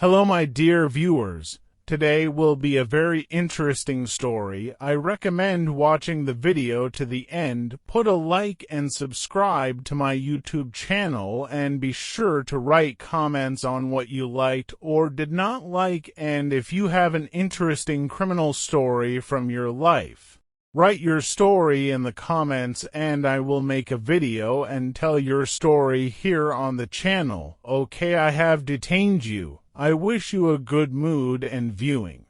Hello, my dear viewers. Today will be a very interesting story. I recommend watching the video to the end. Put a like and subscribe to my YouTube channel, and be sure to write comments on what you liked or did not like, and if you have an interesting criminal story from your life. Write your story in the comments and I will make a video and tell your story here on the channel. Okay, I have detained you. I wish you a good mood and viewing.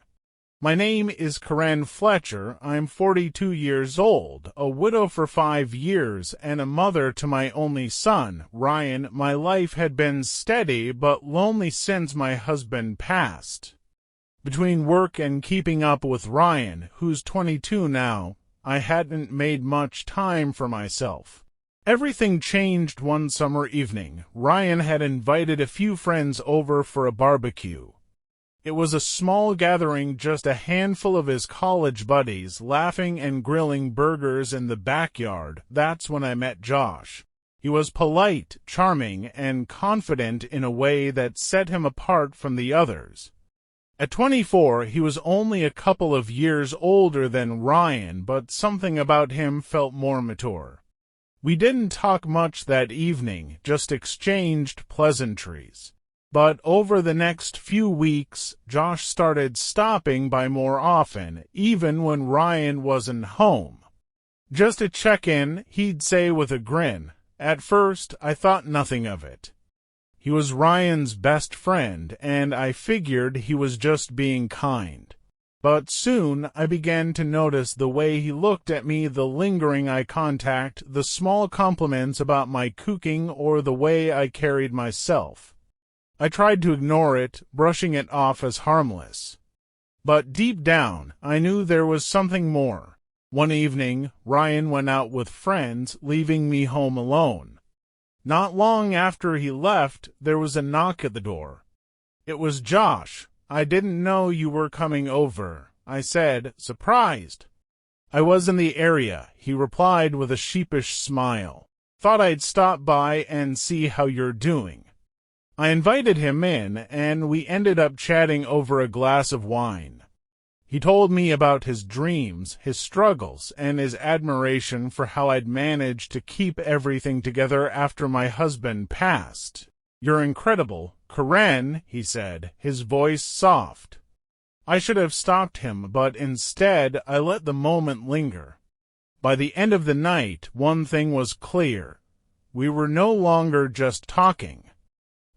My name is Crifan Fletcher. I'm 42 years old, a widow for 5 years, and a mother to my only son, Ryan. My life had been steady but lonely since my husband passed. Between work and keeping up with Ryan, who's 22 now, I hadn't made much time for myself. Everything changed one summer evening. Ryan had invited a few friends over for a barbecue. It was a small gathering, just a handful of his college buddies, laughing and grilling burgers in the backyard. That's when I met Josh. He was polite, charming, and confident in a way that set him apart from the others. At 24, he was only a couple of years older than Ryan, but something about him felt more mature. We didn't talk much that evening, just exchanged pleasantries. But over the next few weeks, Josh started stopping by more often, even when Ryan wasn't home. Just to check in, he'd say with a grin. At first, I thought nothing of it. He was Ryan's best friend, and I figured he was just being kind. But soon I began to notice the way he looked at me, the lingering eye contact, the small compliments about my cooking, or the way I carried myself. I tried to ignore it, brushing it off as harmless. But deep down, I knew there was something more. One evening, Ryan went out with friends, leaving me home alone. Not long after he left, there was a knock at the door. It was Josh. "I didn't know you were coming over," I said, surprised. "I was in the area," he replied with a sheepish smile. "Thought I'd stop by and see how you're doing." I invited him in, and we ended up chatting over a glass of wine. He told me about his dreams, his struggles, and his admiration for how I'd managed to keep everything together after my husband passed. "You're incredible, Crifan," he said, his voice soft. I should have stopped him, but instead I let the moment linger. By the end of the night, one thing was clear. We were no longer just talking.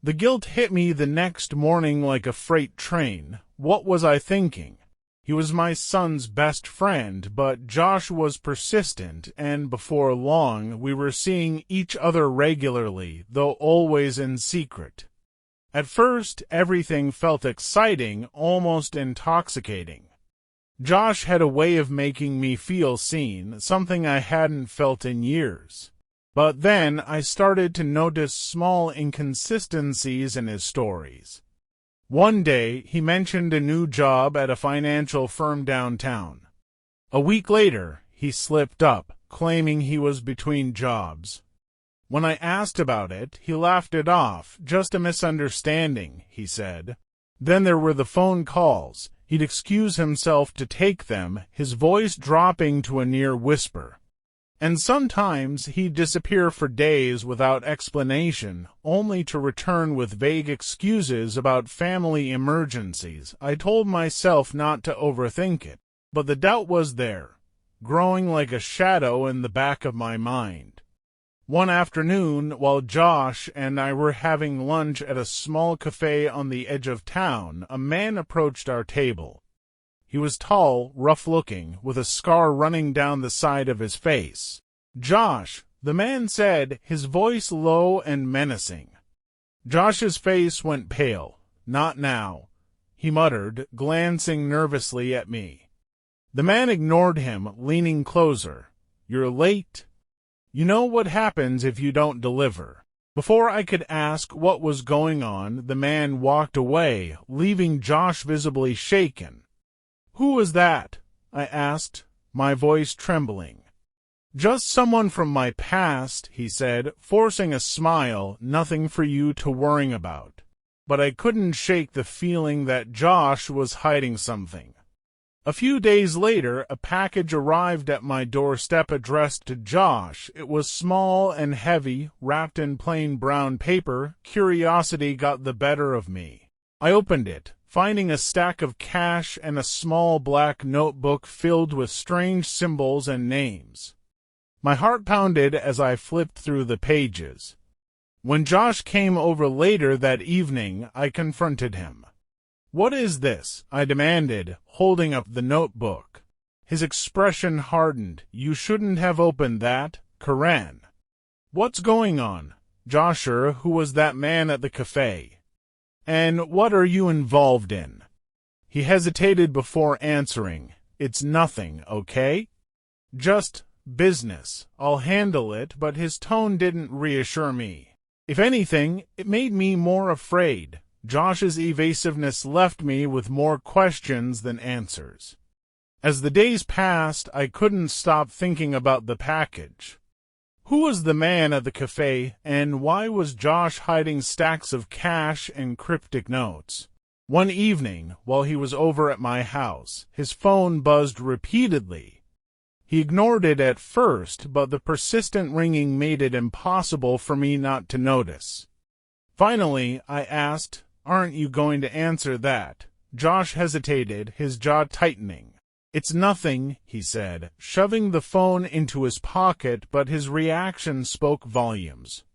The guilt hit me the next morning like a freight train. What was I thinking? He was my son's best friend, but Josh was persistent, and before long we were seeing each other regularly, though always in secret. At first, everything felt exciting, almost intoxicating. Josh had a way of making me feel seen, something I hadn't felt in years. But then I started to notice small inconsistencies in his stories. One day, he mentioned a new job at a financial firm downtown. A week later, he slipped up, claiming he was between jobs. When I asked about it, he laughed it off. "Just a misunderstanding," he said. Then there were the phone calls. He'd excuse himself to take them, his voice dropping to a near whisper. And sometimes he'd disappear for days without explanation, only to return with vague excuses about family emergencies. I told myself not to overthink it, but the doubt was there, growing like a shadow in the back of my mind. One afternoon, while Josh and I were having lunch at a small cafe on the edge of town, a man approached our table. He was tall, rough-looking, with a scar running down the side of his face. "Josh," the man said, his voice low and menacing. Josh's face went pale. "Not now," he muttered, glancing nervously at me. The man ignored him, leaning closer. "You're late. You know what happens if you don't deliver." Before I could ask what was going on, the man walked away, leaving Josh visibly shaken. "Who was that?" I asked, my voice trembling. "Just someone from my past," he said, forcing a smile. "Nothing for you to worry about." but I couldn't shake the feeling that Josh was hiding something. A few days later, a package arrived at my doorstep addressed to Josh. It was small and heavy, wrapped in plain brown paper. Curiosity got the better of me. I opened it, finding a stack of cash and a small black notebook filled with strange symbols and names. My heart pounded as I flipped through the pages. When Josh came over later that evening, I confronted him. "What is this?" I demanded, holding up the notebook. His expression hardened. "You shouldn't have opened that, Crifan." "What's going on?" "Josher, who was that man at the cafe? And what are you involved in?" He hesitated before answering. "It's nothing, okay? Just business. I'll handle it," but his tone didn't reassure me. If anything, it made me more afraid. Josh's evasiveness left me with more questions than answers. As the days passed, I couldn't stop thinking about the package. Who was the man at the cafe, and why was Josh hiding stacks of cash and cryptic notes? One evening, while he was over at my house, his phone buzzed repeatedly. He ignored it at first, but the persistent ringing made it impossible for me not to notice. Finally, I asked, "Aren't you going to answer that?" Josh hesitated, his jaw tightening. "It's nothing," he said, shoving the phone into his pocket, but his reaction spoke volumes.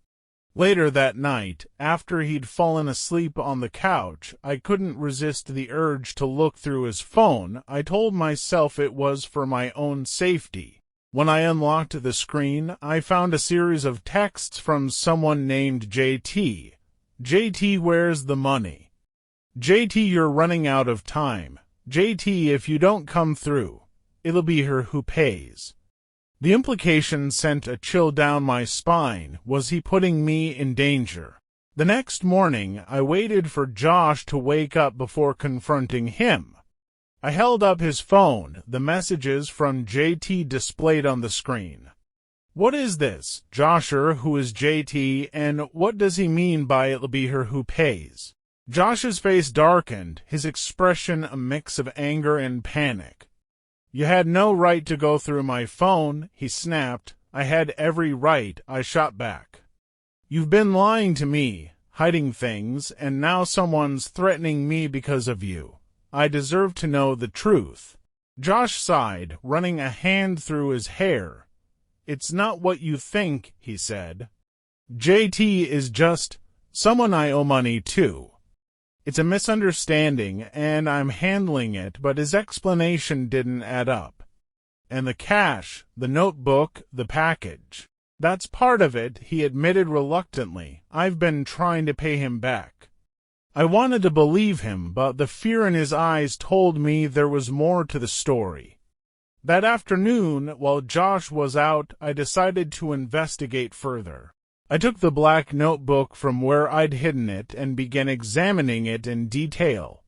Later that night, after he'd fallen asleep on the couch, I couldn't resist the urge to look through his phone. I told myself it was for my own safety. When I unlocked the screen, I found a series of texts from someone named JT. "JT, where's the money? JT, you're running out of time. JT, if you don't come through, it'll be her who pays." The implication sent a chill down my spine. Was he putting me in danger? The next morning, I waited for Josh to wake up before confronting him. I held up his phone, the messages from JT displayed on the screen. "What is this? Josher, who is JT, and what does he mean by it'll be her who pays?" Josh's face darkened, his expression a mix of anger and panic. "You had no right to go through my phone," he snapped. "I had every right," I shot back. "You've been lying to me, hiding things, and now someone's threatening me because of you. I deserve to know the truth." Josh sighed, running a hand through his hair. "It's not what you think," he said. "JT is just someone I owe money to. It's a misunderstanding, and I'm handling it," but his explanation didn't add up. "And the cash, the notebook, the package. That's part of it," he admitted reluctantly. "I've been trying to pay him back." I wanted to believe him, but the fear in his eyes told me there was more to the story. That afternoon, while Josh was out, I decided to investigate further. I took the black notebook from where I'd hidden it and began examining it in detail.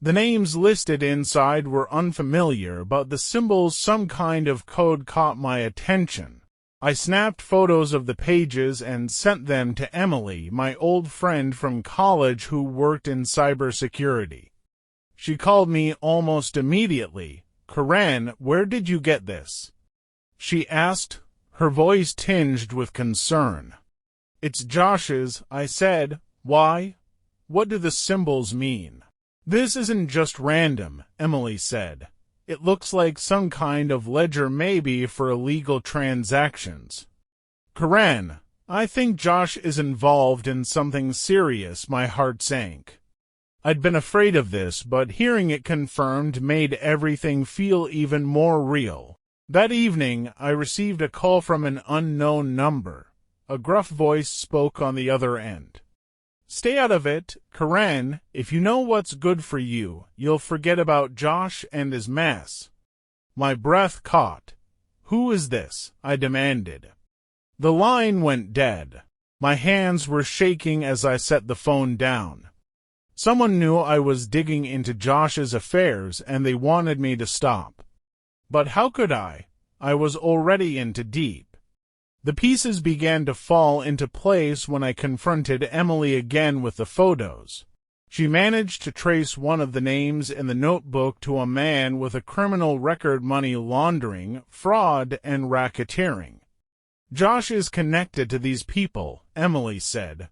The names listed inside were unfamiliar, but the symbols, some kind of code, caught my attention. I snapped photos of the pages and sent them to Emily, my old friend from college who worked in cybersecurity. She called me almost immediately. "Crifan, where did you get this?" she asked, her voice tinged with concern. "It's Josh's," I said. "Why? What do the symbols mean?" "This isn't just random," Emily said. "It looks like some kind of ledger, maybe for illegal transactions." "Crifan, I think Josh is involved in something serious." My heart sank. I'd been afraid of this, but hearing it confirmed made everything feel even more real. That evening, I received a call from an unknown number. A gruff voice spoke on the other end. "Stay out of it, Crifan. If you know what's good for you, you'll forget about Josh and his mess." My breath caught. "Who is this?" I demanded. The line went dead. My hands were shaking as I set the phone down. Someone knew I was digging into Josh's affairs, and they wanted me to stop. But how could I? I was already into deep. The pieces began to fall into place when I confronted Emily again with the photos. She managed to trace one of the names in the notebook to a man with a criminal record: money laundering, fraud, and racketeering. Josh is connected to these people, Emily said.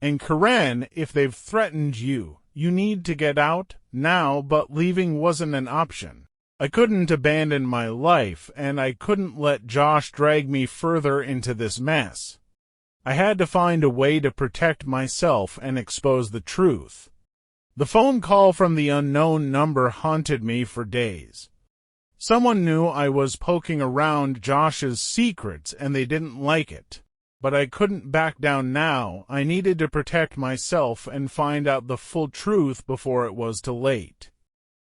And Crifan, if they've threatened you, you need to get out now, but leaving wasn't an option. I couldn't abandon my life, and I couldn't let Josh drag me further into this mess. I had to find a way to protect myself and expose the truth. The phone call from the unknown number haunted me for days. Someone knew I was poking around Josh's secrets, and they didn't like it. But I couldn't back down now. I needed to protect myself and find out the full truth before it was too late.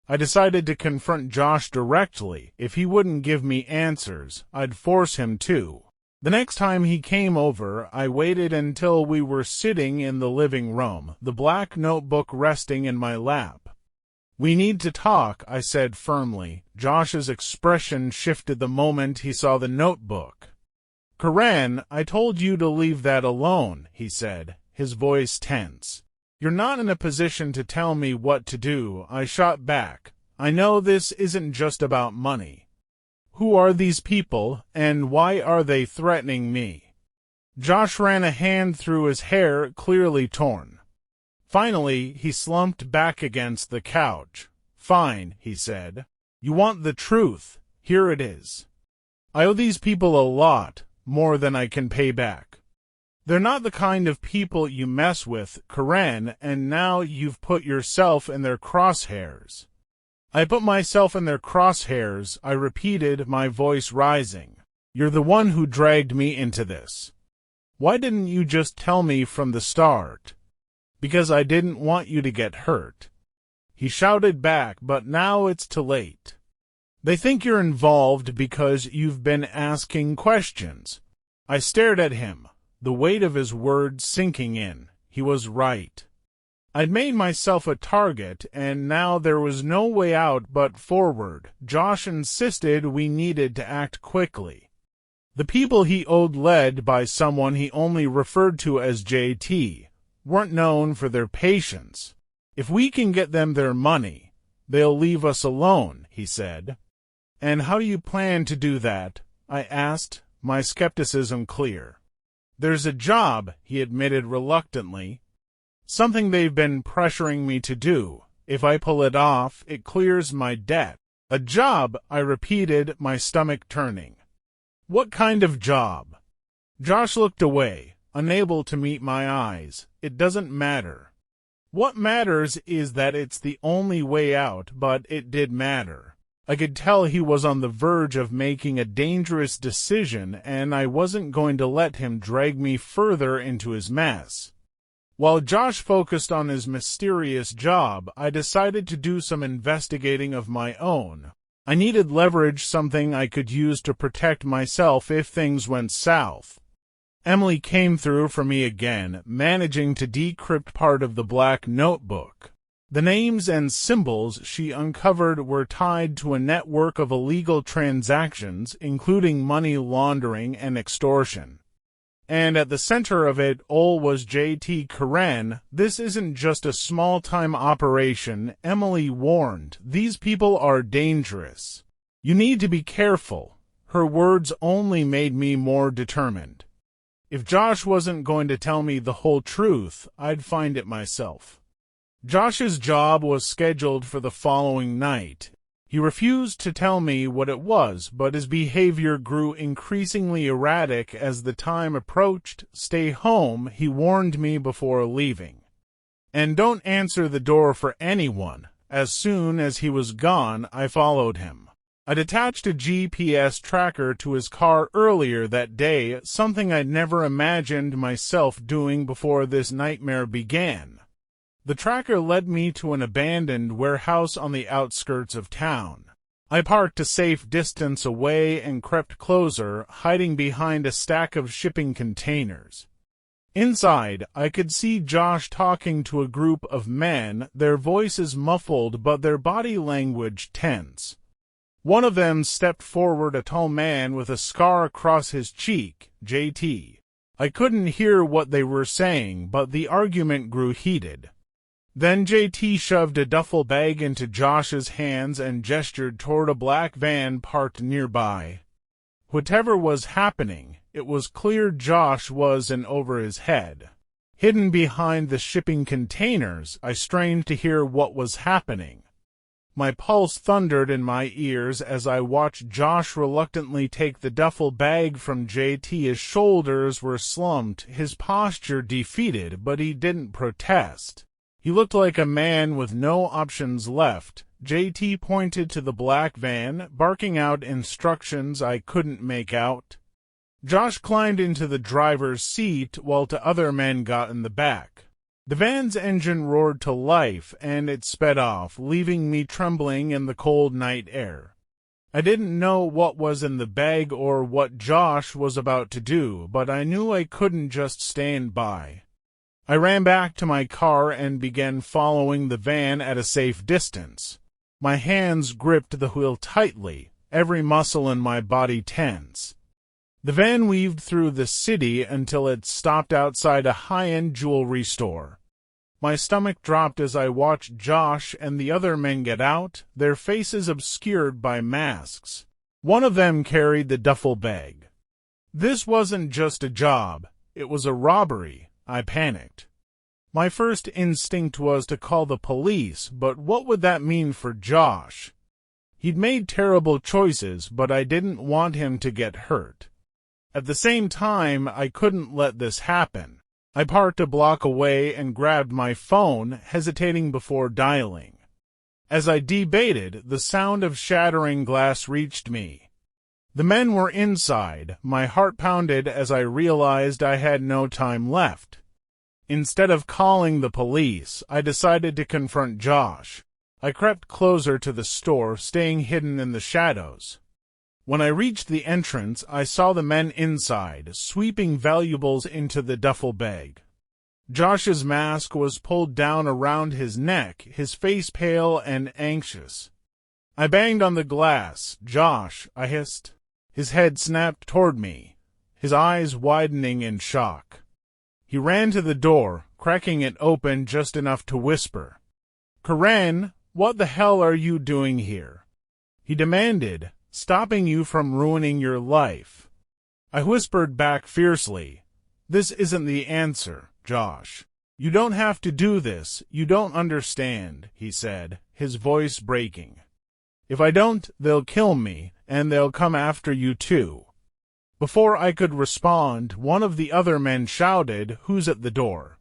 I decided to confront Josh directly. If he wouldn't give me answers, I'd force him to. The next time he came over, I waited until we were sitting in the living room, the black notebook resting in my lap. We need to talk, I said firmly. Josh's expression shifted the moment he saw the notebook. Crifan, I told you to leave that alone, he said, his voice tense. You're not in a position to tell me what to do, I shot back. I know this isn't just about money. Who are these people, and why are they threatening me? Josh ran a hand through his hair, clearly torn. Finally, he slumped back against the couch. Fine, he said. You want the truth. Here it is. I owe these people a lot, more than I can pay back. They're not the kind of people you mess with, Crifan, and now you've put yourself in their crosshairs. I put myself in their crosshairs, I repeated, my voice rising. You're the one who dragged me into this. Why didn't you just tell me from the start? Because I didn't want you to get hurt. He shouted back, but now it's too late. They think you're involved because you've been asking questions. I stared at him, the weight of his words sinking in. He was right. I'd made myself a target, and now there was no way out but forward. Josh insisted we needed to act quickly. The people he owed, led by someone he only referred to as JT, weren't known for their patience. If we can get them their money, they'll leave us alone, he said. And how do you plan to do that? I asked, my skepticism clear. There's a job, he admitted reluctantly. Something they've been pressuring me to do. If I pull it off, it clears my debt. A job, I repeated, my stomach turning. What kind of job? Josh looked away, unable to meet my eyes. It doesn't matter. What matters is that it's the only way out, but it did matter. I could tell he was on the verge of making a dangerous decision, and I wasn't going to let him drag me further into his mess. While Josh focused on his mysterious job, I decided to do some investigating of my own. I needed leverage, something I could use to protect myself if things went south. Emily came through for me again, managing to decrypt part of the black notebook. The names and symbols she uncovered were tied to a network of illegal transactions, including money laundering and extortion. And at the center of it all was JT Crifan. This isn't just a small-time operation, Emily warned. These people are dangerous. You need to be careful. Her words only made me more determined. If Josh wasn't going to tell me the whole truth, I'd find it myself. Josh's job was scheduled for the following night. He refused to tell me what it was, but his behavior grew increasingly erratic as the time approached. Stay home, he warned me before leaving. And don't answer the door for anyone. As soon as he was gone, I followed him. I'd attached a GPS tracker to his car earlier that day, something I'd never imagined myself doing before this nightmare began. The tracker led me to an abandoned warehouse on the outskirts of town. I parked a safe distance away and crept closer, hiding behind a stack of shipping containers. Inside, I could see Josh talking to a group of men, their voices muffled but their body language tense. One of them stepped forward, a tall man with a scar across his cheek, JT. I couldn't hear what they were saying, but the argument grew heated. Then JT shoved a duffel bag into Josh's hands and gestured toward a black van parked nearby. Whatever was happening, it was clear Josh was in over his head. Hidden behind the shipping containers, I strained to hear what was happening. My pulse thundered in my ears as I watched Josh reluctantly take the duffel bag from JT. His shoulders were slumped, his posture defeated, but he didn't protest. He looked like a man with no options left. JT pointed to the black van, barking out instructions I couldn't make out. Josh climbed into the driver's seat while two other men got in the back. The van's engine roared to life, and it sped off, leaving me trembling in the cold night air. I didn't know what was in the bag or what Josh was about to do, but I knew I couldn't just stand by. I ran back to my car and began following the van at a safe distance. My hands gripped the wheel tightly, every muscle in my body tense. The van weaved through the city until it stopped outside a high-end jewelry store. My stomach dropped as I watched Josh and the other men get out, their faces obscured by masks. One of them carried the duffel bag. This wasn't just a job, it was a robbery. I panicked. My first instinct was to call the police, but what would that mean for Josh? He'd made terrible choices, but I didn't want him to get hurt. At the same time, I couldn't let this happen. I parked a block away and grabbed my phone, hesitating before dialing. As I debated, the sound of shattering glass reached me. The men were inside. My heart pounded as I realized I had no time left. Instead of calling the police, I decided to confront Josh. I crept closer to the store, staying hidden in the shadows. When I reached the entrance, I saw the men inside, sweeping valuables into the duffel bag. Josh's mask was pulled down around his neck, his face pale and anxious. I banged on the glass. "Josh," I hissed. His head snapped toward me, his eyes widening in shock. He ran to the door, cracking it open just enough to whisper, "Crifan, what the hell are you doing here?" He demanded, "Stopping you from ruining your life." I whispered back fiercely, "This isn't the answer, Josh. You don't have to do this. You don't understand," he said, his voice breaking. "If I don't, they'll kill me, and they'll come after you too." Before I could respond, one of the other men shouted, "Who's at the door?"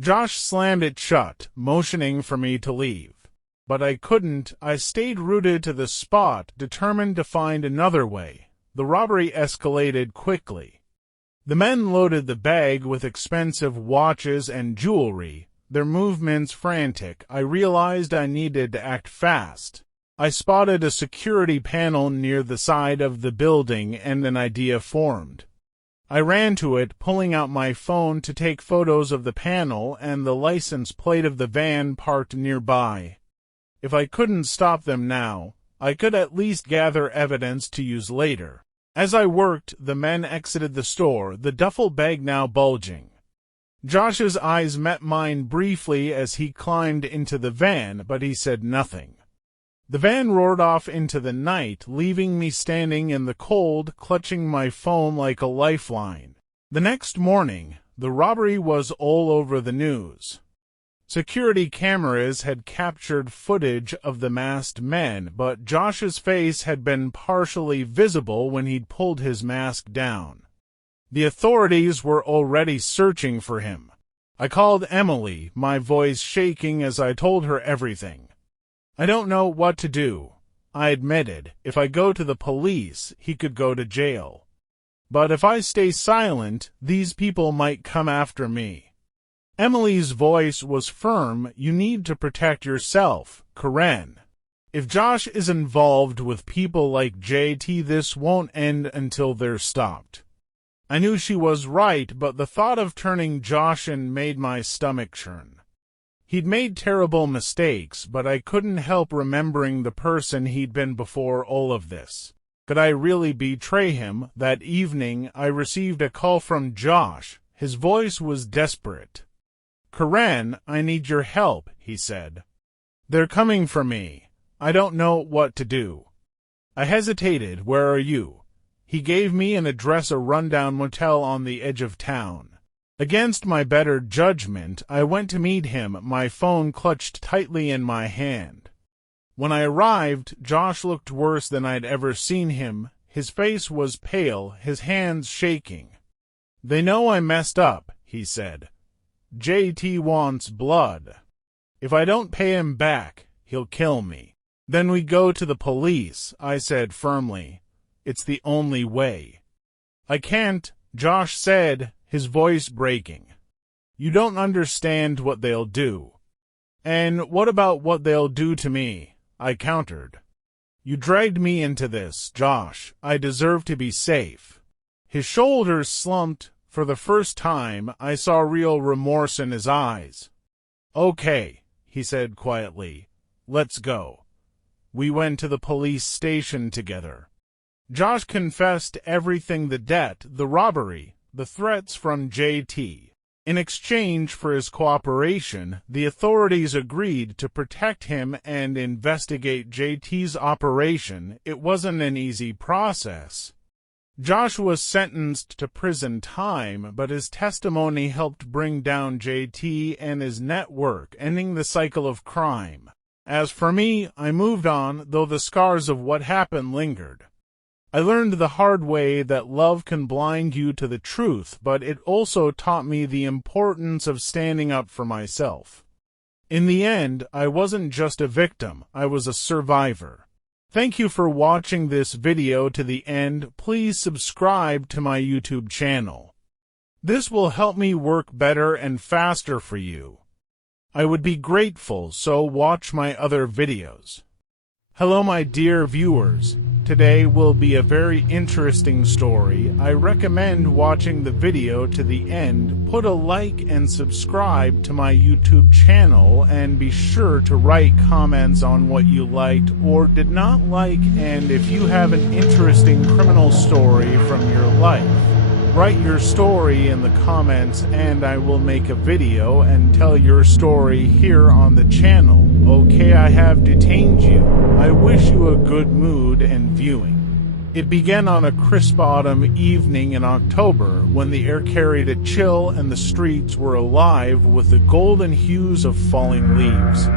Josh slammed it shut, motioning for me to leave. But I couldn't. I stayed rooted to the spot, determined to find another way. The robbery escalated quickly. The men loaded the bag with expensive watches and jewelry, their movements frantic. I realized I needed to act fast. I spotted a security panel near the side of the building, and an idea formed. I ran to it, pulling out my phone to take photos of the panel and the license plate of the van parked nearby. If I couldn't stop them now, I could at least gather evidence to use later. As I worked, the men exited the store, the duffel bag now bulging. Josh's eyes met mine briefly as he climbed into the van, but he said nothing. The van roared off into the night, leaving me standing in the cold, clutching my phone like a lifeline. The next morning, the robbery was all over the news. Security cameras had captured footage of the masked men, but Josh's face had been partially visible when he'd pulled his mask down. The authorities were already searching for him. I called Emily, my voice shaking as I told her everything. "I don't know what to do," I admitted. "If I go to the police, he could go to jail. But if I stay silent, these people might come after me." Emily's voice was firm. "You need to protect yourself, Crifan. If Josh is involved with people like JT, this won't end until they're stopped." I knew she was right, but the thought of turning Josh in made my stomach churn. He'd made terrible mistakes, but I couldn't help remembering the person he'd been before all of this. Could I really betray him? That evening, I received a call from Josh. His voice was desperate. "Crifan, I need your help," he said. "They're coming for me. I don't know what to do." I hesitated. "Where are you?" He gave me an address, a rundown motel on the edge of town. Against my better judgment, I went to meet him, my phone clutched tightly in my hand. When I arrived, Josh looked worse than I'd ever seen him. His face was pale, his hands shaking. "They know I messed up," he said. "JT wants blood. If I don't pay him back, he'll kill me." "Then we go to the police," I said firmly. "It's the only way." "I can't," Josh said, his voice breaking. "You don't understand what they'll do." "And what about what they'll do to me?" I countered. "You dragged me into this, Josh. I deserve to be safe." His shoulders slumped. For the first time, I saw real remorse in his eyes. "Okay," he said quietly. "Let's go." We went to the police station together. Josh confessed everything: the debt, the robbery, the threats from JT. In exchange for his cooperation, the authorities agreed to protect him and investigate JT's operation. It wasn't an easy process. Josh was sentenced to prison time, but his testimony helped bring down JT and his network, ending the cycle of crime. As for me, I moved on, though the scars of what happened lingered. I learned the hard way that love can blind you to the truth, but it also taught me the importance of standing up for myself. In the end, I wasn't just a victim, I was a survivor. Thank you for watching this video to the end. Please subscribe to my YouTube channel. This will help me work better and faster for you. I would be grateful, so watch my other videos. Hello my dear viewers. Today will be a very interesting story. I recommend watching the video to the end. Put a like and subscribe to my YouTube channel, and be sure to write comments on what you liked or did not like, and if you have an interesting criminal story from your life. Write your story in the comments and I will make a video and tell your story here on the channel. Okay, I have detained you. I wish you a good mood and viewing. It began on a crisp autumn evening in October, when the air carried a chill and the streets were alive with the golden hues of falling leaves.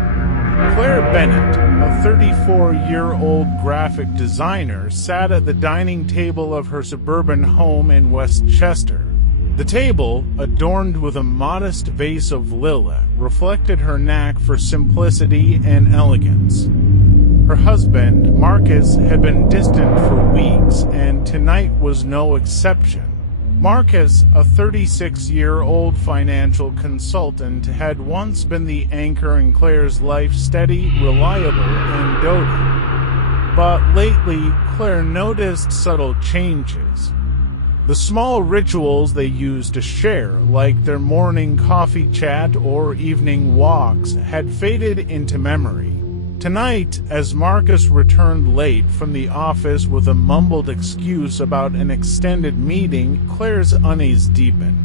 Claire Bennett, a 34-year-old graphic designer, sat at the dining table of her suburban home in Westchester. The table, adorned with a modest vase of lilac, reflected her knack for simplicity and elegance. Her husband, Marcus, had been distant for weeks, and tonight was no exception. Marcus, a 36-year-old financial consultant, had once been the anchor in Claire's life, steady, reliable, and doting. But lately, Claire noticed subtle changes. The small rituals they used to share, like their morning coffee chat or evening walks, had faded into memory. Tonight, as Marcus returned late from the office with a mumbled excuse about an extended meeting, Claire's unease deepened.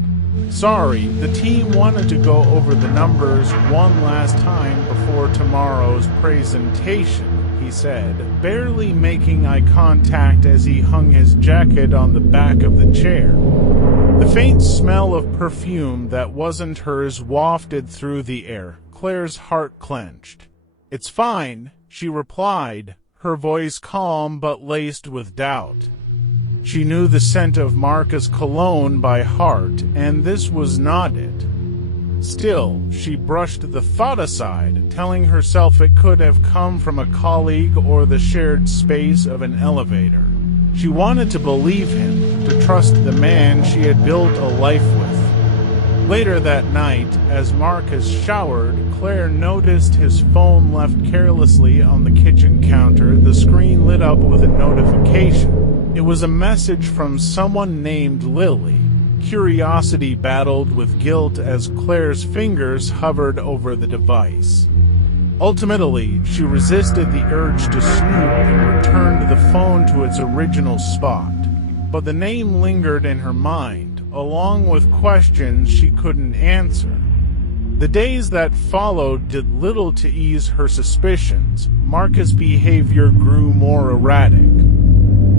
"Sorry, the team wanted to go over the numbers one last time before tomorrow's presentation," he said, barely making eye contact as he hung his jacket on the back of the chair. The faint smell of perfume that wasn't hers wafted through the air. Claire's heart clenched. "It's fine," she replied, her voice calm but laced with doubt. She knew the scent of Marcus' cologne by heart, and this was not it. Still, she brushed the thought aside, telling herself it could have come from a colleague or the shared space of an elevator. She wanted to believe him, to trust the man she had built a life with. Later that night, as Marcus showered, Claire noticed his phone left carelessly on the kitchen counter. The screen lit up with a notification. It was a message from someone named Lily. Curiosity battled with guilt as Claire's fingers hovered over the device. Ultimately, she resisted the urge to snoop and returned the phone to its original spot. But the name lingered in her mind, along with questions she couldn't answer. The days that followed did little to ease her suspicions. Marcus' behavior grew more erratic.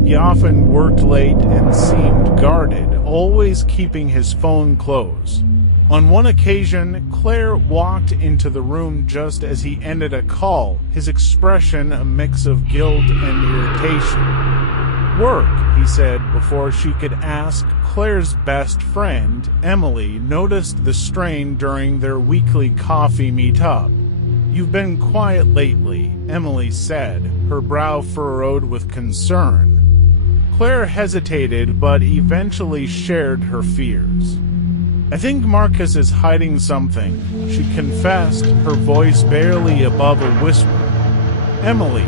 He often worked late and seemed guarded, always keeping his phone close. On one occasion, Claire walked into the room just as he ended a call, his expression a mix of guilt and irritation. "Work," he said before she could ask. Claire's best friend, Emily, noticed the strain during their weekly coffee meet-up. "You've been quiet lately," Emily said, her brow furrowed with concern. Claire hesitated but eventually shared her fears. "I think Marcus is hiding something," she confessed, her voice barely above a whisper. Emily,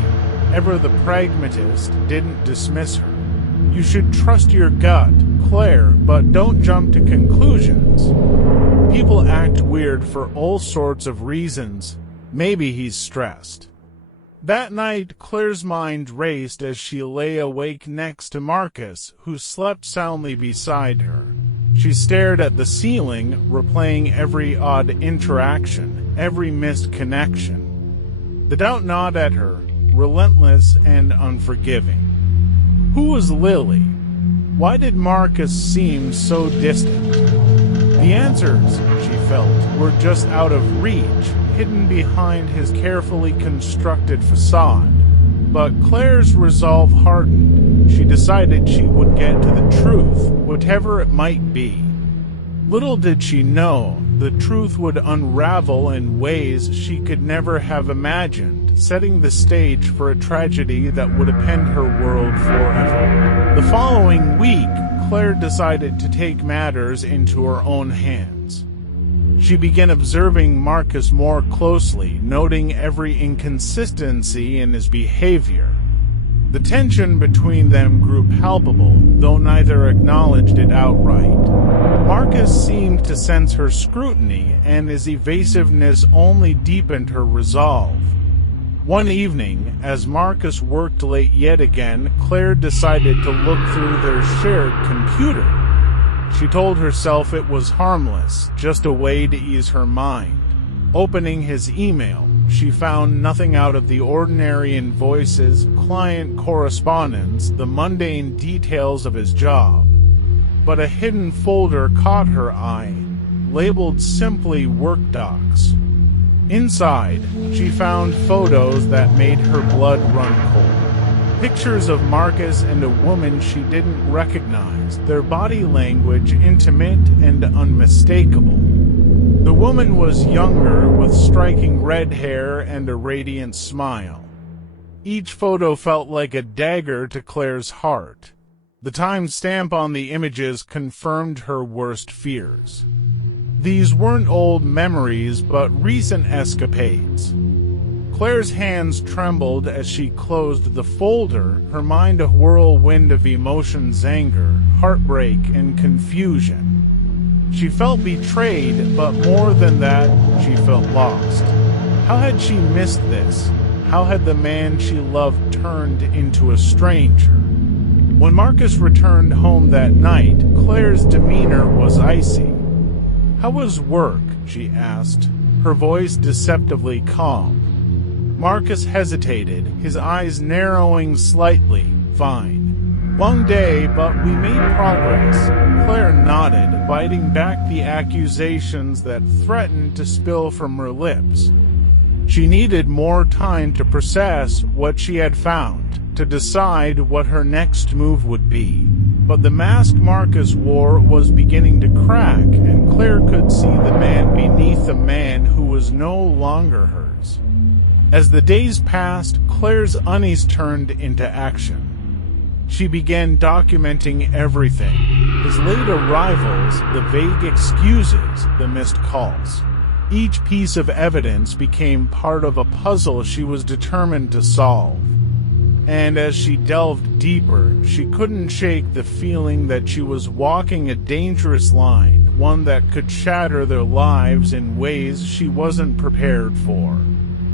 ever the pragmatist, didn't dismiss her. "You should trust your gut, Claire, but don't jump to conclusions. People act weird for all sorts of reasons. Maybe he's stressed." That night, Claire's mind raced as she lay awake next to Marcus, who slept soundly beside her. She stared at the ceiling, replaying every odd interaction, every missed connection. The doubt gnawed at her, relentless and unforgiving. Who was Lily? Why did Marcus seem so distant? The answers, she felt, were just out of reach, hidden behind his carefully constructed facade. But Claire's resolve hardened. She decided she would get to the truth, whatever it might be. Little did she know, the truth would unravel in ways she could never have imagined, setting the stage for a tragedy that would append her world forever. The following week, Claire decided to take matters into her own hands. She began observing Marcus more closely, noting every inconsistency in his behavior. The tension between them grew palpable, though neither acknowledged it outright. Marcus seemed to sense her scrutiny, and his evasiveness only deepened her resolve. One evening, as Marcus worked late yet again, Claire decided to look through their shared computer. She told herself it was harmless, just a way to ease her mind. Opening his email, she found nothing out of the ordinary: invoices, client correspondence, the mundane details of his job. But a hidden folder caught her eye, labeled simply Work Docs. Inside, she found photos that made her blood run cold. Pictures of Marcus and a woman she didn't recognize, their body language intimate and unmistakable. The woman was younger, with striking red hair and a radiant smile. Each photo felt like a dagger to Claire's heart. The time-stamp on the images confirmed her worst fears. These weren't old memories, but recent escapades. Claire's hands trembled as she closed the folder, her mind a whirlwind of emotions: anger, heartbreak, and confusion. She felt betrayed, but more than that, she felt lost. How had she missed this? How had the man she loved turned into a stranger? When Marcus returned home that night, Claire's demeanor was icy. "How was work?" she asked, her voice deceptively calm. Marcus hesitated, his eyes narrowing slightly. "Fine. Long day, but we made progress." Claire nodded, biting back the accusations that threatened to spill from her lips. She needed more time to process what she had found, to decide what her next move would be. But the mask Marcus wore was beginning to crack, and Claire could see the man beneath the man who was no longer hers. As the days passed, Claire's unease turned into action. She began documenting everything: his late arrivals, the vague excuses, the missed calls. Each piece of evidence became part of a puzzle she was determined to solve. And as she delved deeper, she couldn't shake the feeling that she was walking a dangerous line, one that could shatter their lives in ways she wasn't prepared for.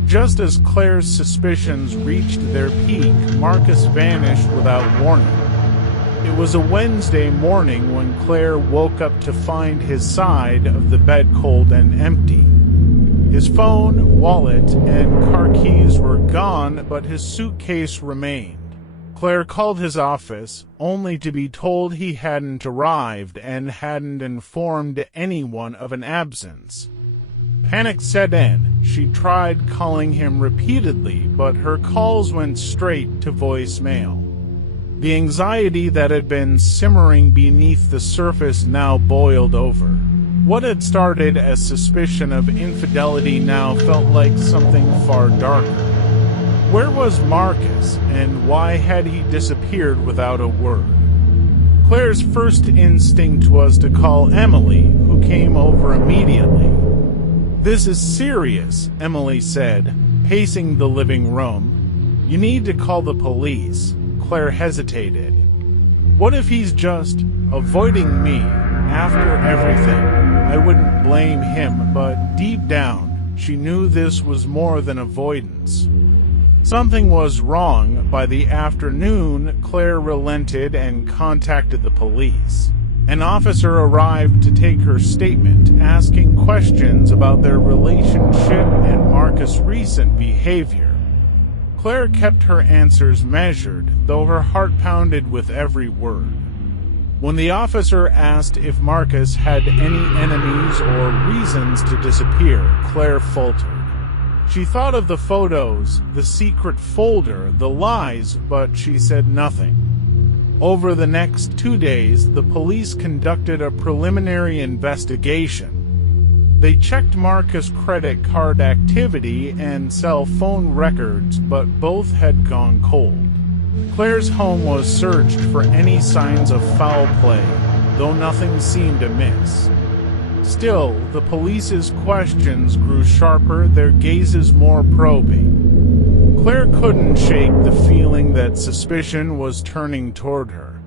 Just as Claire's suspicions reached their peak, Marcus vanished without warning. It was a Wednesday morning when Claire woke up to find his side of the bed cold and empty. His phone, wallet, and car keys were gone, but his suitcase remained. Claire called his office, only to be told he hadn't arrived and hadn't informed anyone of an absence. Panic set in. She tried calling him repeatedly, but her calls went straight to voicemail. The anxiety that had been simmering beneath the surface now boiled over. What had started as suspicion of infidelity now felt like something far darker. Where was Marcus, and why had he disappeared without a word? Claire's first instinct was to call Emily, who came over immediately. "This is serious," Emily said, pacing the living room. "You need to call the police." Claire hesitated. What if he's just avoiding me after everything? I wouldn't blame him, but deep down, she knew this was more than avoidance. Something was wrong. By the afternoon, Claire relented and contacted the police. An officer arrived to take her statement, asking questions about their relationship and Marcus' recent behavior. Claire kept her answers measured, though her heart pounded with every word. When the officer asked if Marcus had any enemies or reasons to disappear, Claire faltered. She thought of the photos, the secret folder, the lies, but she said nothing. Over the next 2 days, the police conducted a preliminary investigation. They checked Marcus' credit card activity and cell phone records, but both had gone cold. Claire's home was searched for any signs of foul play, though nothing seemed amiss. Still, the police's questions grew sharper, their gazes more probing. Claire couldn't shake the feeling that suspicion was turning toward her.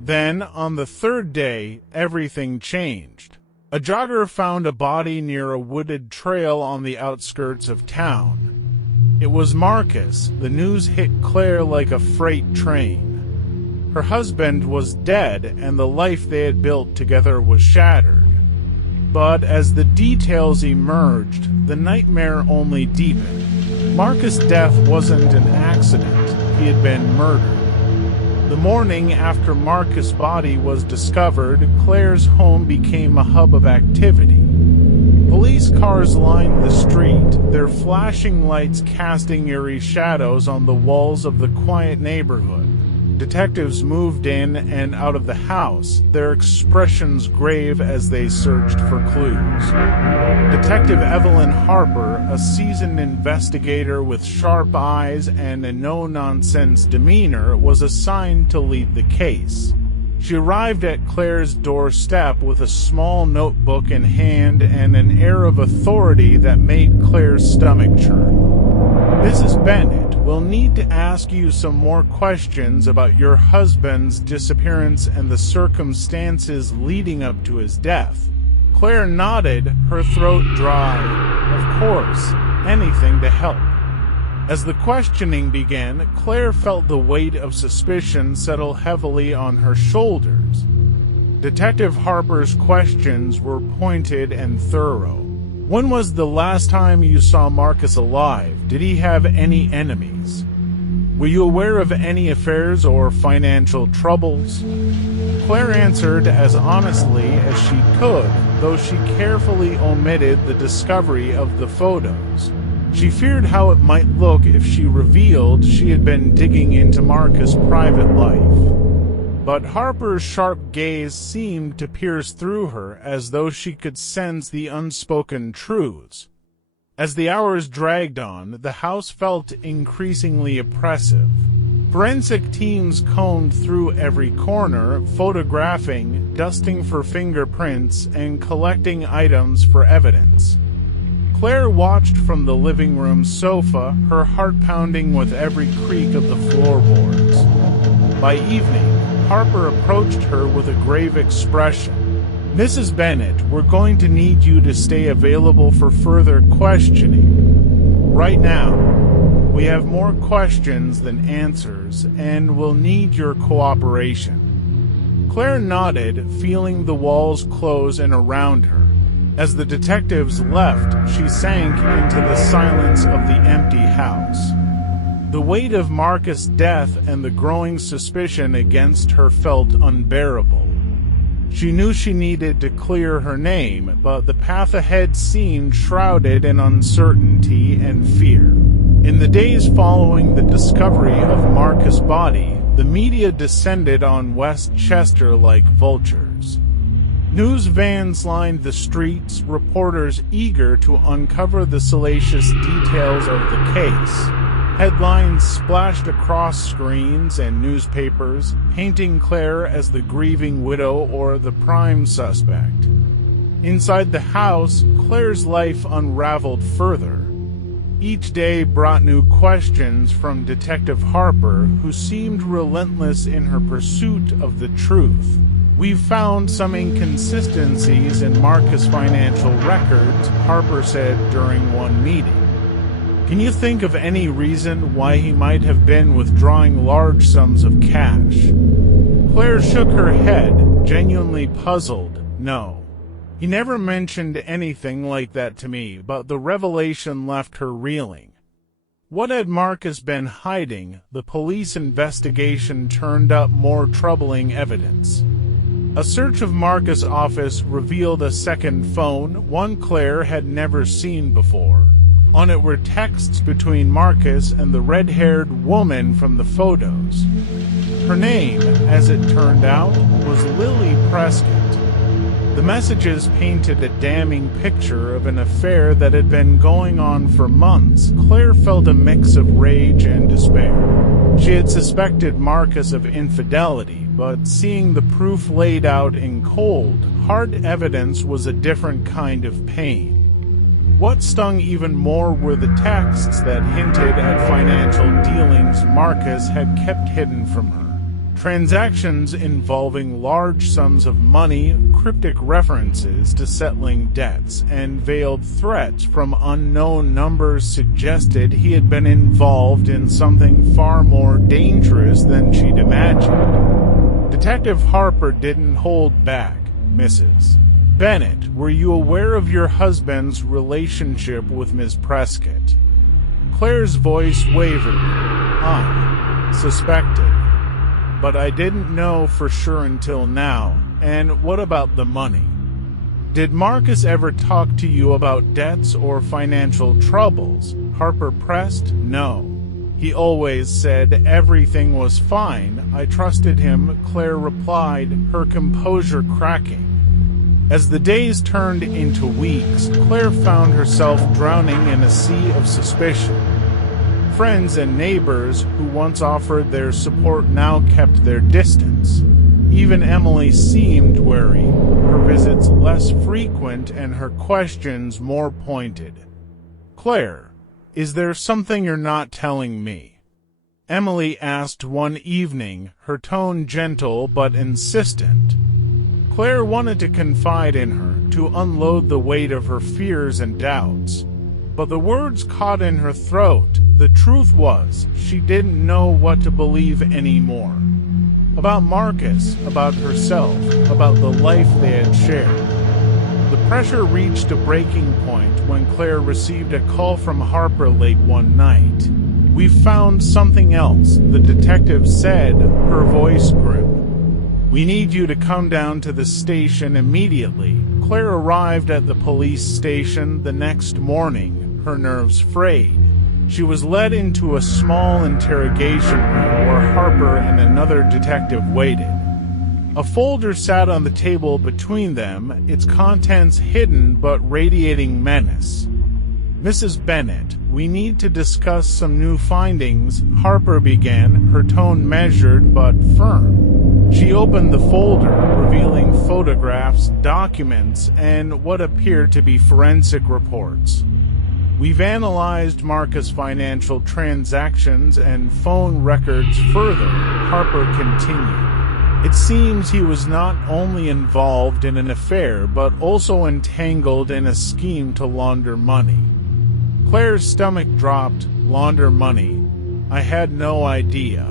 Then, on the third day, everything changed. A jogger found a body near a wooded trail on the outskirts of town. It was Marcus. The news hit Claire like a freight train. Her husband was dead, and the life they had built together was shattered. But as the details emerged, the nightmare only deepened. Marcus' death wasn't an accident. He had been murdered. The morning after Marcus' body was discovered, Claire's home became a hub of activity. Police cars lined the street, their flashing lights casting eerie shadows on the walls of the quiet neighborhood. Detectives moved in and out of the house, their expressions grave as they searched for clues. Detective Evelyn Harper, a seasoned investigator with sharp eyes and a no-nonsense demeanor, was assigned to lead the case. She arrived at Claire's doorstep with a small notebook in hand and an air of authority that made Claire's stomach churn. "Mrs. Bennett, we'll need to ask you some more questions about your husband's disappearance and the circumstances leading up to his death." Claire nodded, her throat dry. Of course, anything to help. As the questioning began, Claire felt the weight of suspicion settle heavily on her shoulders. Detective Harper's questions were pointed and thorough. "When was the last time you saw Marcus alive? Did he have any enemies? Were you aware of any affairs or financial troubles?" Claire answered as honestly as she could, though she carefully omitted the discovery of the photos. She feared how it might look if she revealed she had been digging into Marcus' private life. But Harper's sharp gaze seemed to pierce through her, as though she could sense the unspoken truths. As the hours dragged on, the house felt increasingly oppressive. Forensic teams combed through every corner, photographing, dusting for fingerprints, and collecting items for evidence. Claire watched from the living room sofa, her heart pounding with every creak of the floorboards. By evening, Harper approached her with a grave expression. "Mrs. Bennett, we're going to need you to stay available for further questioning. Right now, we have more questions than answers, and we'll need your cooperation." Claire nodded, feeling the walls close in around her. As the detectives left, she sank into the silence of the empty house. The weight of Marcus' death and the growing suspicion against her felt unbearable. She knew she needed to clear her name, but the path ahead seemed shrouded in uncertainty and fear. In the days following the discovery of Marcus' body, the media descended on Westchester like vultures. News vans lined the streets, reporters eager to uncover the salacious details of the case. Headlines splashed across screens and newspapers, painting Claire as the grieving widow or the prime suspect. Inside the house, Claire's life unraveled further. Each day brought new questions from Detective Harper, who seemed relentless in her pursuit of the truth. "We've found some inconsistencies in Marcus' financial records," Harper said during one meeting. "Can you think of any reason why he might have been withdrawing large sums of cash?" Claire shook her head, genuinely puzzled. "No. He never mentioned anything like that to me," but the revelation left her reeling. What had Marcus been hiding? The police investigation turned up more troubling evidence. A search of Marcus' office revealed a second phone, one Claire had never seen before. On it were texts between Marcus and the red-haired woman from the photos. Her name, as it turned out, was Lily Prescott. The messages painted a damning picture of an affair that had been going on for months. Claire felt a mix of rage and despair. She had suspected Marcus of infidelity, but seeing the proof laid out in cold, hard evidence was a different kind of pain. What stung even more were the texts that hinted at financial dealings Marcus had kept hidden from her. Transactions involving large sums of money, cryptic references to settling debts, and veiled threats from unknown numbers suggested he had been involved in something far more dangerous than she'd imagined. Detective Harper didn't hold back. "Mrs. Bennett, were you aware of your husband's relationship with Miss Prescott?" Claire's voice wavered. "I suspected, but I didn't know for sure until now. And what about the money? Did Marcus ever talk to you about debts or financial troubles?" Harper pressed. "No. He always said everything was fine. I trusted him," Claire replied, her composure cracking. As the days turned into weeks, Claire found herself drowning in a sea of suspicion. Friends and neighbors who once offered their support now kept their distance. Even Emily seemed wary, her visits less frequent and her questions more pointed. "Claire, is there something you're not telling me?" Emily asked one evening, her tone gentle but insistent. Claire wanted to confide in her, to unload the weight of her fears and doubts. But the words caught in her throat. The truth was, she didn't know what to believe anymore. About Marcus, about herself, about the life they had shared. The pressure reached a breaking point when Claire received a call from Harper late one night. "We found something else," the detective said, her voice grim. "We need you to come down to the station immediately." Claire arrived at the police station the next morning, her nerves frayed. She was led into a small interrogation room where Harper and another detective waited. A folder sat on the table between them, its contents hidden but radiating menace. "Mrs. Bennett, we need to discuss some new findings," Harper began, her tone measured but firm. She opened the folder, revealing photographs, documents, and what appeared to be forensic reports. "We've analyzed Marcus' financial transactions and phone records further," Harper continued. "It seems he was not only involved in an affair but also entangled in a scheme to launder money." Claire's stomach dropped. "Launder money? I had no idea."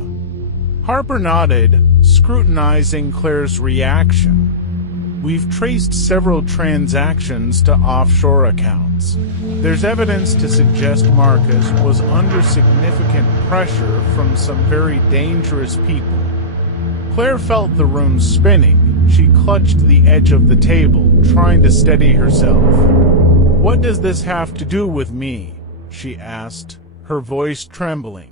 Harper nodded, scrutinizing Claire's reaction. We've traced several transactions to offshore accounts. There's evidence to suggest Marcus was under significant pressure from some very dangerous people. Claire felt the room spinning. She clutched the edge of the table, trying to steady herself. "What does this have to do with me?" she asked, her voice trembling.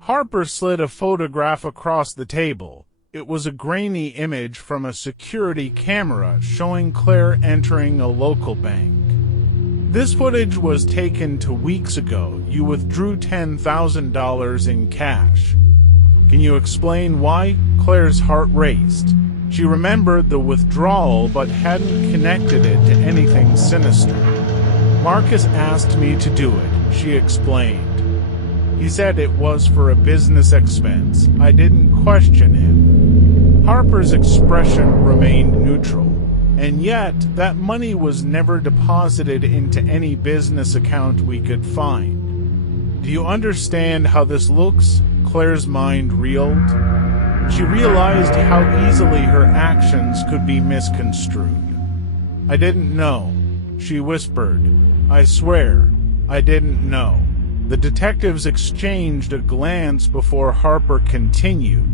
Harper slid a photograph across the table. It was a grainy image from a security camera showing Claire entering a local bank. "This footage was taken 2 weeks ago. You withdrew $10,000 in cash. Can you explain why?" Claire's heart raced. She remembered the withdrawal but hadn't connected it to anything sinister. "Marcus asked me to do it," she explained. "He said it was for a business expense. I didn't question him." Harper's expression remained neutral, and yet that money was never deposited into any business account we could find. "Do you understand how this looks?" Claire's mind reeled. She realized how easily her actions could be misconstrued. "I didn't know," she whispered. "I swear, I didn't know." The detectives exchanged a glance before Harper continued.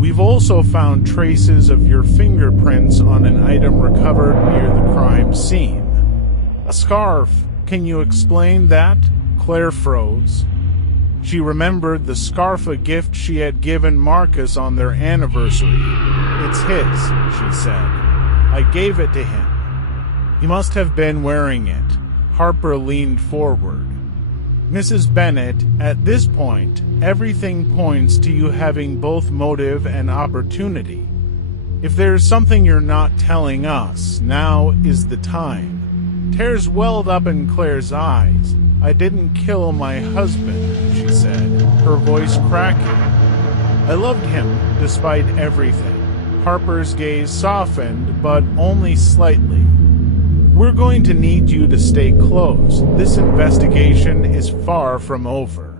"We've also found traces of your fingerprints on an item recovered near the crime scene." "A scarf. Can you explain that?" Claire froze. She remembered the scarf, a gift she had given Marcus on their anniversary. "It's his," she said. "I gave it to him. He must have been wearing it." Harper leaned forward. "Mrs. Bennet, at this point, everything points to you having both motive and opportunity. If there's something you're not telling us, now is the time." Tears welled up in Claire's eyes. "I didn't kill my husband," she said, her voice cracking. "I loved him despite everything." Harper's gaze softened, but only slightly. "We're going to need you to stay close. This investigation is far from over."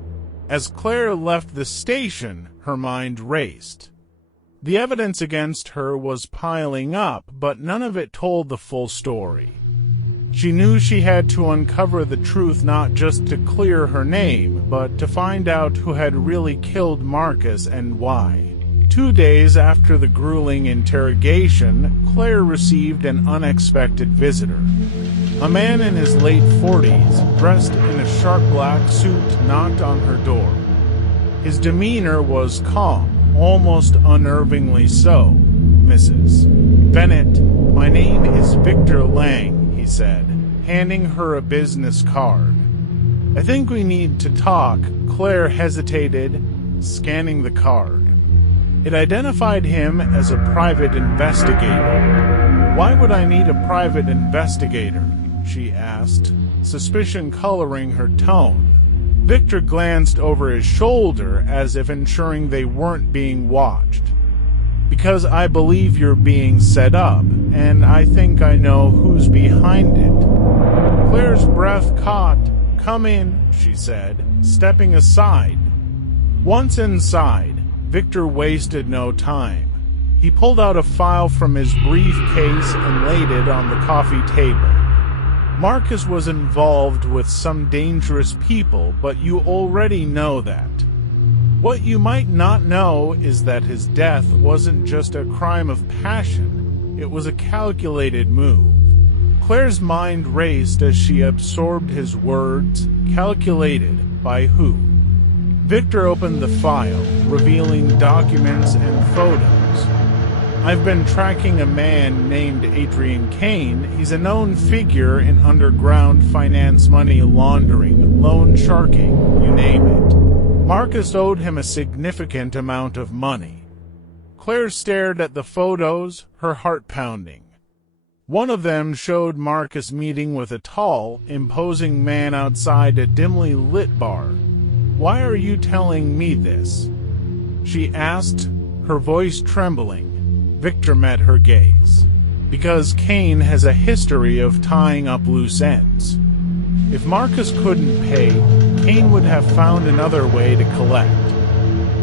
As Claire left the station, her mind raced. The evidence against her was piling up, but none of it told the full story. She knew she had to uncover the truth, not just to clear her name, but to find out who had really killed Marcus and why. 2 days after the grueling interrogation, Claire received an unexpected visitor. A man in his late 40s, dressed in a sharp black suit, knocked on her door. His demeanor was calm, almost unnervingly so. "Mrs. Bennet, my name is Victor Lang," he said, handing her a business card. "I think we need to talk." Claire hesitated, scanning the card. It identified him as a private investigator. "Why would I need a private investigator?" she asked, suspicion coloring her tone. Victor glanced over his shoulder as if ensuring they weren't being watched. "Because I believe you're being set up, and I think I know who's behind it." Claire's breath caught. "Come in," she said, stepping aside. Once inside, Victor wasted no time. He pulled out a file from his briefcase and laid it on the coffee table. "Marcus was involved with some dangerous people, but you already know that. What you might not know is that his death wasn't just a crime of passion. It was a calculated move." Claire's mind raced as she absorbed his words. Calculated by who? Victor opened the file, revealing documents and photos. "I've been tracking a man named Adrian Kane. He's a known figure in underground finance, money laundering, loan sharking, you name it. Marcus owed him a significant amount of money." Claire stared at the photos, her heart pounding. One of them showed Marcus meeting with a tall, imposing man outside a dimly lit bar. "Why are you telling me this?" she asked, her voice trembling. Victor met her gaze. "Because Kane has a history of tying up loose ends. If Marcus couldn't pay, Kane would have found another way to collect.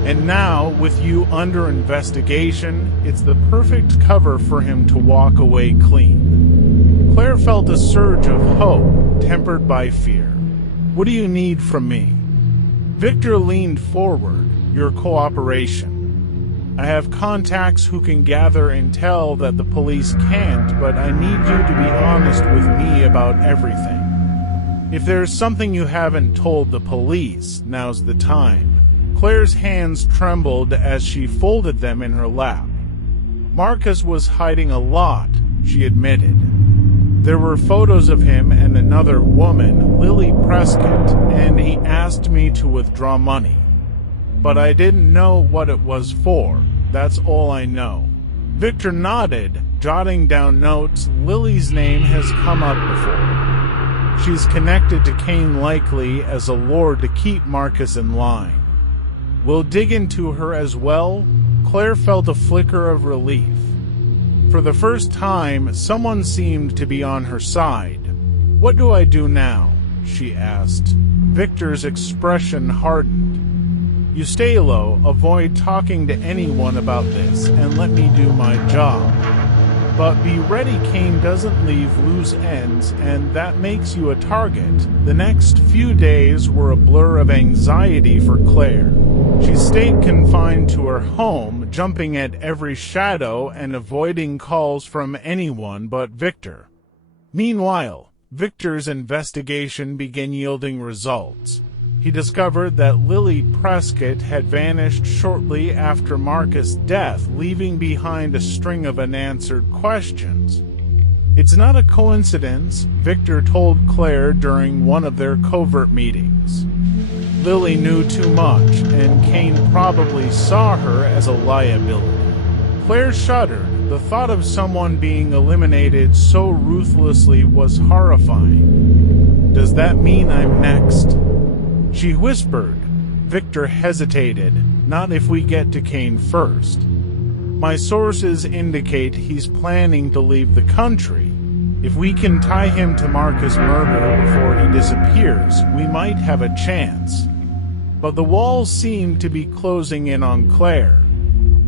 And now, with you under investigation, it's the perfect cover for him to walk away clean. Claire felt a surge of hope, tempered by fear. What do you need from me? Victor leaned forward. Your cooperation. I have contacts who can gather intel that the police can't, but I need you to be honest with me about everything. If there's something you haven't told the police, now's the time. Claire's hands trembled as she folded them in her lap. Marcus was hiding a lot, she admitted. There were photos of him and another woman, Lily Prescott, and he asked me to withdraw money. But I didn't know what it was for. That's all I know. Victor nodded, jotting down notes. Lily's name has come up before. She's connected to Kane likely as a lure to keep Marcus in line. We'll dig into her as well. Claire felt a flicker of relief. For the first time, someone seemed to be on her side. What do I do now? She asked. Victor's expression hardened. You stay low, avoid talking to anyone about this, and let me do my job. But be ready, Kane doesn't leave loose ends, and that makes you a target. The next few days were a blur of anxiety for Claire. She stayed confined to her home, jumping at every shadow and avoiding calls from anyone but Victor. Meanwhile, Victor's investigation began yielding results. He discovered that Lily Prescott had vanished shortly after Marcus' death, leaving behind a string of unanswered questions. It's not a coincidence, Victor told Claire during one of their covert meetings. Lily knew too much, and Kane probably saw her as a liability. Claire shuddered. The thought of someone being eliminated so ruthlessly was horrifying. Does that mean I'm next? She whispered. Victor hesitated. Not if we get to Kane first. My sources indicate he's planning to leave the country. If we can tie him to Marcus' murder before he disappears, we might have a chance. But the walls seemed to be closing in on Claire.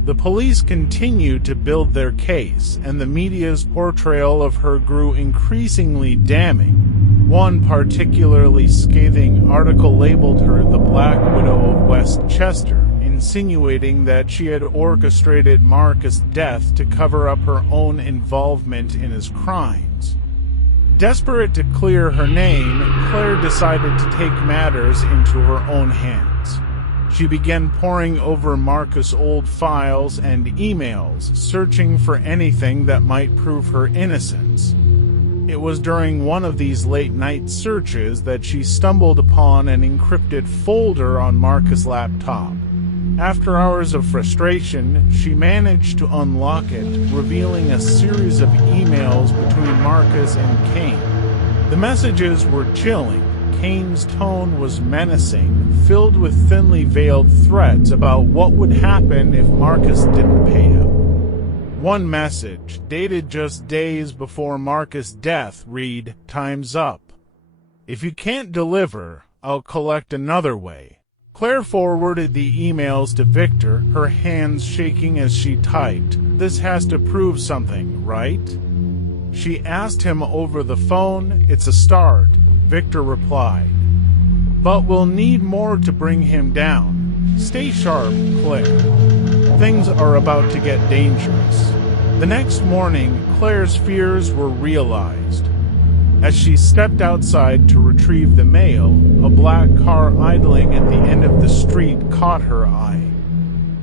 The police continued to build their case, and the media's portrayal of her grew increasingly damning. One particularly scathing article labeled her the Black Widow of Westchester, insinuating that she had orchestrated Marcus' death to cover up her own involvement in his crimes. Desperate to clear her name, Claire decided to take matters into her own hands. She began poring over Marcus' old files and emails, searching for anything that might prove her innocence. It was during one of these late-night searches that she stumbled upon an encrypted folder on Marcus' laptop. After hours of frustration, she managed to unlock it, revealing a series of emails between Marcus and Kane. The messages were chilling. Kane's tone was menacing, filled with thinly veiled threats about what would happen if Marcus didn't pay up. One message, dated just days before Marcus' death, read, "Time's up. If you can't deliver, I'll collect another way." Claire forwarded the emails to Victor, her hands shaking as she typed. This has to prove something, right? She asked him over the phone. It's a start, Victor replied. But we'll need more to bring him down. Stay sharp, Claire. Things are about to get dangerous. The next morning, Claire's fears were realized. As she stepped outside to retrieve the mail, a black car idling at the end of the street caught her eye.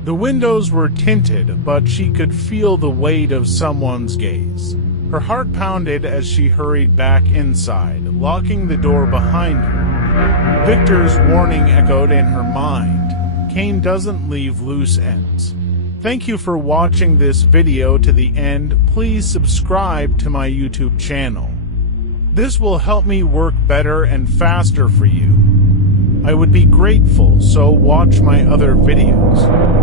The windows were tinted, but she could feel the weight of someone's gaze. Her heart pounded as she hurried back inside, locking the door behind her. Victor's warning echoed in her mind. Kane doesn't leave loose ends. Thank you for watching this video to the end. Please subscribe to my YouTube channel. This will help me work better and faster for you. I would be grateful, so watch my other videos.